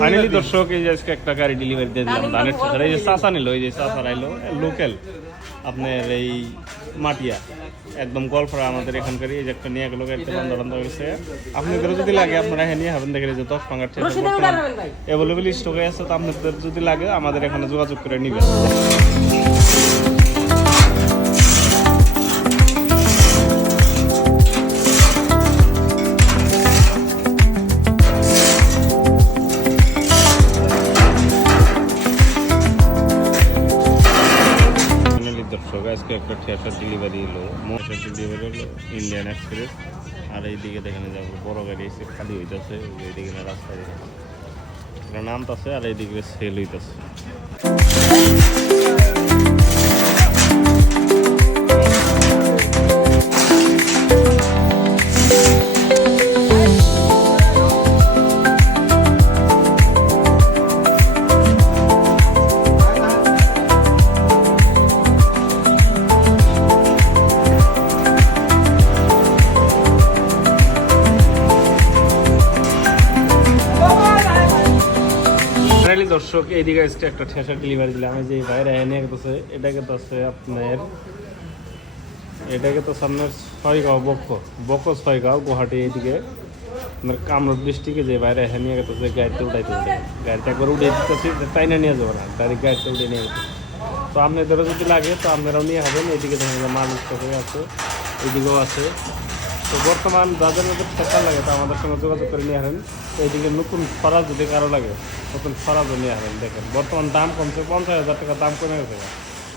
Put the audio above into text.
Finally দর্শক এই যে আজকে একটা গাড়ি ডেলিভারি দিয়ে দিলাম ধানের ঠেসার। এই যে চাষা নিল, এই যে চাষার আইলো লোকাল আপনার এই মাটিয়া একদম গল্পরা আমাদের এখানকারই এই যে একটা নিয়ে গেলো গাড়িতে বান্ধা বান্ধা হয়েছে। আপনাদের যদি লাগে আপনারা হ্যাঁ নিয়ে হবেন, দেখেন যে 10 টাকার ঠেসা অ্যাভেলেবেল স্টকে আছে। তো আপনাদের যদি লাগে আমাদের এখানে যোগাযোগ করে নিবেন। দর্শক আজকে একটা ঠেসার ডেলিভারি এলো, মোটর ডেলিভারি হলো ইন্ডিয়ান এক্সপ্রেস। আর এইদিকে দেখেন যে বড় গাড়ি এসে খালি হইতেছে, এইদিকে রাস্তায় এটা নামতেছে আর এইদিকে সেল হইতেছে। দর্শক এইদিকে আজকে একটা ঠেসার ডেলিভারি দিলাম। আমি যে বাইরে এনে গেছে এটাকে তো আছে আপনার, এটাকে তো আপনার 6গাঁও বক 6গাঁও গুয়াহাটি। এইদিকে আপনার কামরূপ ডিস্ট্রিক্টে যে বাইরে এনে নিয়ে গেছে গাড়িতে উঠাইতে গাড়িটা একবার উঠে দিতেছি, টাইনা নিয়ে যাবো না, ডাইরেক্ট গাড়িতে উঠে নিয়ে গেছে। তো আপনাদেরও যদি লাগে তো আপনারাও নিয়ে হবেন। এইদিকে দেখেন মাল স্টকে আছে, এইদিকেও আছে। তো বর্তমান যাদের মধ্যে ঠেকা লাগে তো আমাদের সঙ্গে যোগাযোগ করে নিয়ে আসেন। তো এইদিকে নতুন ফরাজ যদি কারো লাগে নতুন ফরাজও নিয়ে আসেন। দেখেন বর্তমান দাম কমছে, 50,000 টাকা দাম কমে গেছে।